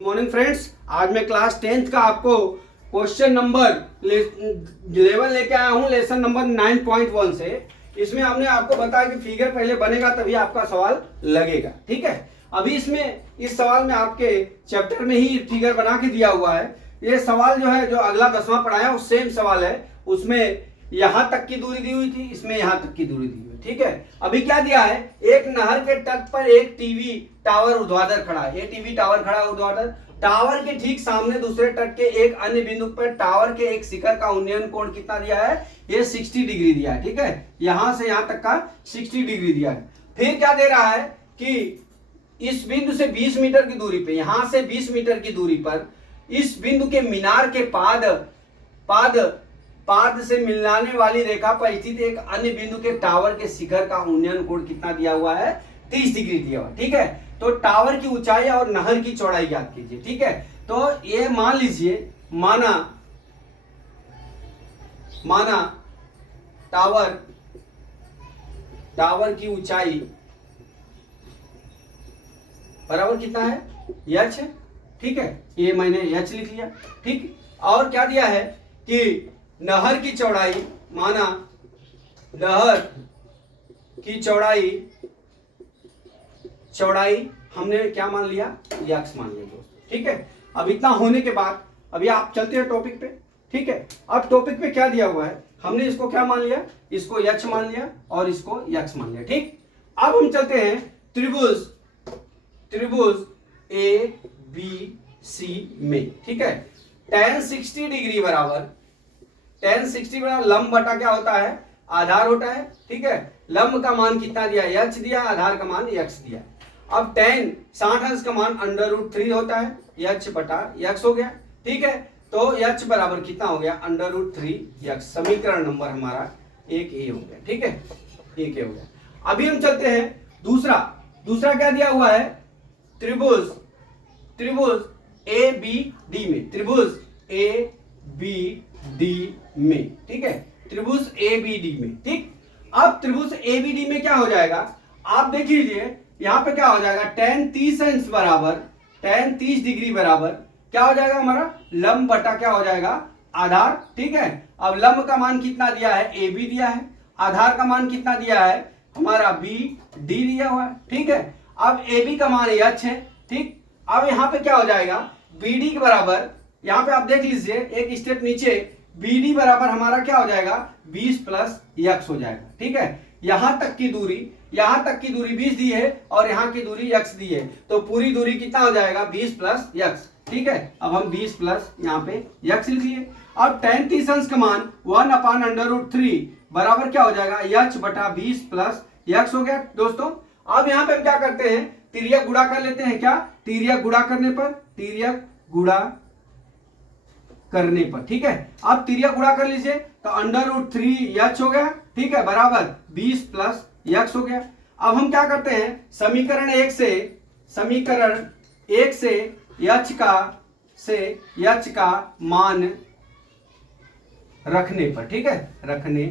Morning friends, आज मैं class 10th का आपको क्वेश्चन नंबर 11 लेके आया हूँ, लेसन नंबर 9.1 से। इसमें हमने आपको बताया कि फिगर पहले बनेगा तभी आपका सवाल लगेगा। ठीक है, अभी इसमें इस सवाल में आपके चैप्टर में ही फिगर बना के दिया हुआ है। ये सवाल जो है, जो अगला 10वां पढ़ाया वो सेम सवाल है। उसमें यहां तक की दूरी दी हुई थी, इसमें यहां तक की दूरी दी हुई। ठीक है, अभी क्या दिया है, एक नहर के तट पर एक टीवी टावर ऊर्ध्वाधर खड़ा है। ये टीवी टावर खड़ा है ऊर्ध्वाधर। टावर के ठीक सामने दूसरे तट के एक अन्य बिंदु पर टावर के एक शिखर का उन्नयन कोण कितना दिया है, ये 60 डिग्री दिया है। ठीक है, यहां से यहां तक का 60 डिग्री दिया है। फिर क्या दे रहा है कि इस बिंदु से 20 मीटर की दूरी पे, यहां से 20 मीटर की दूरी पर इस बिंदु के मीनार के पाद से मिलाने वाली रेखा पर स्थित एक अन्य बिंदु के टावर के शिखर का उन्नयन कोण कितना दिया हुआ है, 30 डिग्री दिया हुआ। ठीक है, तो टावर की ऊंचाई और नहर की चौड़ाई ज्ञात कीजिए। ठीक है, तो ये मान लीजिए, माना टावर की ऊंचाई बराबर कितना है, h। ठीक है, ये मैंने h लिख लिया। ठीक, और क्या दिया है कि नहर की चौड़ाई, माना नहर की चौड़ाई हमने क्या मान लिया, x मान लिया दोस्तों। ठीक है, अब इतना होने के बाद अभी आप चलते हैं टॉपिक पे। ठीक है, अब टॉपिक पे क्या दिया हुआ है, हमने इसको क्या मान लिया, इसको h मान लिया और इसको x मान लिया। ठीक, अब हम चलते हैं त्रिभुज ए बी सी में। ठीक है, tan 60 डिग्री बराबर लंब बटा क्या होता है, आधार होता है। ठीक है, लंब का मान कितना दिया, h दिया, आधार का मान x दिया। अब tan 60 अंश का मान √3 होता है, h बटा x हो गया। ठीक है, तो h बराबर कितना हो गया, √3x। समीकरण नंबर हमारा 1A हो गया। ठीक है, 1A हो गया। अभी हम चलते हैं दूसरा क्या दिया हुआ है, त्रिभुज ABD में, त्रिभुज ABD में। ठीक है, त्रिभुज ABD में। ठीक, अब त्रिभुज ABD में क्या हो जाएगा, आप देख लीजिए, यहां पे क्या हो जाएगा, tan 30 अंश बराबर tan 30 डिग्री बराबर क्या हो जाएगा, हमारा लंब बटा क्या हो जाएगा, आधार। ठीक है, अब लंब का मान कितना दिया है, AB दिया है, आधार का मान कितना दिया है, हमारा BD दिया हुआ है। ठीक है, अब AB का मान h है। ठीक, अब यहां पे क्या हो जाएगा, BD के बराबर, यहां पे आप देख लीजिए एक स्टेप नीचे, BD बराबर हमारा क्या हो जाएगा, 20 प्लस x हो जाएगा। ठीक है, यहां तक की दूरी 20 दी है और यहां की दूरी x दी है, तो पूरी दूरी कितना हो जाएगा, 20 प्लस x। ठीक है, अब हम 20 प्लस यहाँ पे x लिख लिए। अब tan 30 अंश का मान 1/√3 बराबर क्या हो जाएगा, h बटा 20 प्लस x हो गया दोस्तों। अब यहाँ पे हम क्या करते हैं, तिर्यक गुणा कर लेते हैं। क्या, तिर्यक गुणा करने पर। ठीक है, अब तिर्यक गुणा कर लीजिए, तो √3h हो गया। ठीक है, बराबर 20 प्लस x हो गया। अब हम क्या करते हैं, समीकरण 1 से h का मान रखने पर। ठीक है, रखने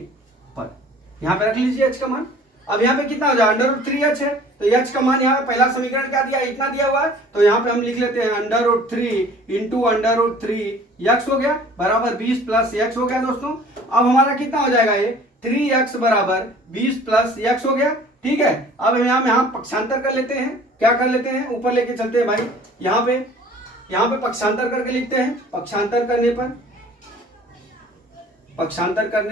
पर यहां पे रख लीजिए h का मान। अब यहाँ पे कितना हो जाएगा, √3h है, तो h का मान यहाँ पे पहला समीकरण क्या दिया, इतना दिया हुआ है, तो यहाँ पे हम लिख लेते हैं √3 इंटू √3x हो गया, बराबर 20 प्लस x हो गया दोस्तों। अब हमारा कितना हो जाएगा, ये 3x बराबर 20 प्लस x हो गया। ठीक है, अब यहाँ पक्षांतर कर लेते हैं। क्या कर लेते हैं, ऊपर लेके चलते हैं भाई, यहाँ पे पक्षांतर करके लिखते हैं, पक्षांतर करने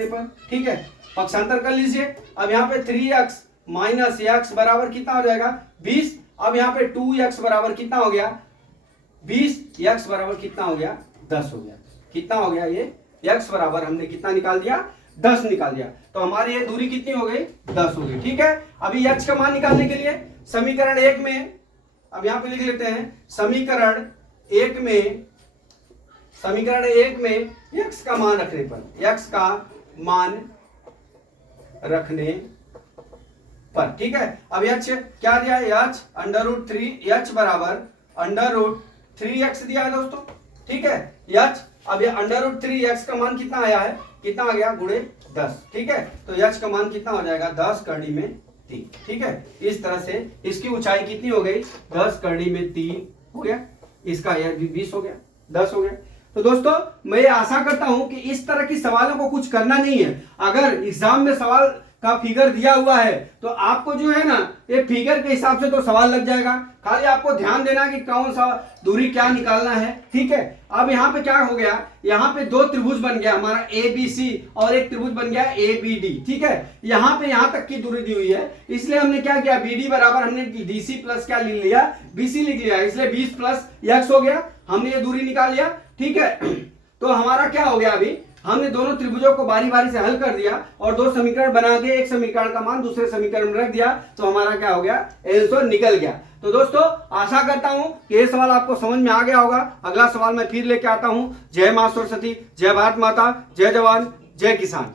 पर। ठीक है, पक्षांतर कर लीजिए। अब यहाँ पे 3x माइनस x बराबर कितना हो जाएगा, 20। अब यहाँ पे 2x बराबर कितना हो गया, 20, x बराबर कितना हो गया, 10 हो गया। कितना हो गया, ये x बराबर हमने कितना निकाल दिया, 10 निकाल दिया, तो हमारी ये दूरी कितनी हो गई, 10 हो गई। ठीक है, अभी x का मान निकालने के लिए समीकरण 1 में, अब यहाँ पे लिख लेते हैं, समीकरण 1 में x का मान रखने पर। ठीक है, अब h क्या दिया है, h √3h बराबर √3x दिया है दोस्तों। ठीक है, h, अब ये √3x का मान कितना आया है, कितना आ गया, गुणे 10। ठीक है, तो h का मान कितना हो जाएगा, 10 कड़ी में 3। ठीक है, इस तरह से इसकी ऊंचाई कितनी हो गई, 10 कड़ी में 3 हो गया। इसका यह 20 हो गया, 10 हो गया। तो दोस्तों मैं आशा करता हूं कि इस तरह की सवालों को कुछ करना नहीं है। अगर एग्जाम में सवाल का फिगर दिया हुआ है तो आपको जो है ना ये फिगर के हिसाब से तो सवाल लग जाएगा, खाली आपको ध्यान देना कि कौन सा दूरी क्या निकालना है, ठीक है। अब यहाँ पे क्या हो गया, यहाँ पे दो त्रिभुज बन गया हमारा ए बी सी और एक त्रिभुज बन गया ए बी डी, ठीक है। यहाँ पे यहाँ तक की दूरी दी हुई है, इसलिए हमने क्या किया, बी डी बराबर हमने डी सी प्लस क्या लिख लिया, बी सी लिख लिया, इसलिए 20 प्लस x हो गया, हमने ये दूरी निकाल लिया, ठीक है। तो हमारा क्या हो गया, अभी हमने दोनों त्रिभुजों को बारी बारी से हल कर दिया और दो समीकरण बना के एक समीकरण का मान दूसरे समीकरण में रख दिया, तो हमारा क्या हो गया, आंसर निकल गया। तो दोस्तों आशा करता हूं कि ये सवाल आपको समझ में आ गया होगा। अगला सवाल मैं फिर लेके आता हूं। जय मां सरस्वती, जय भारत माता, जय जवान, जय किसान।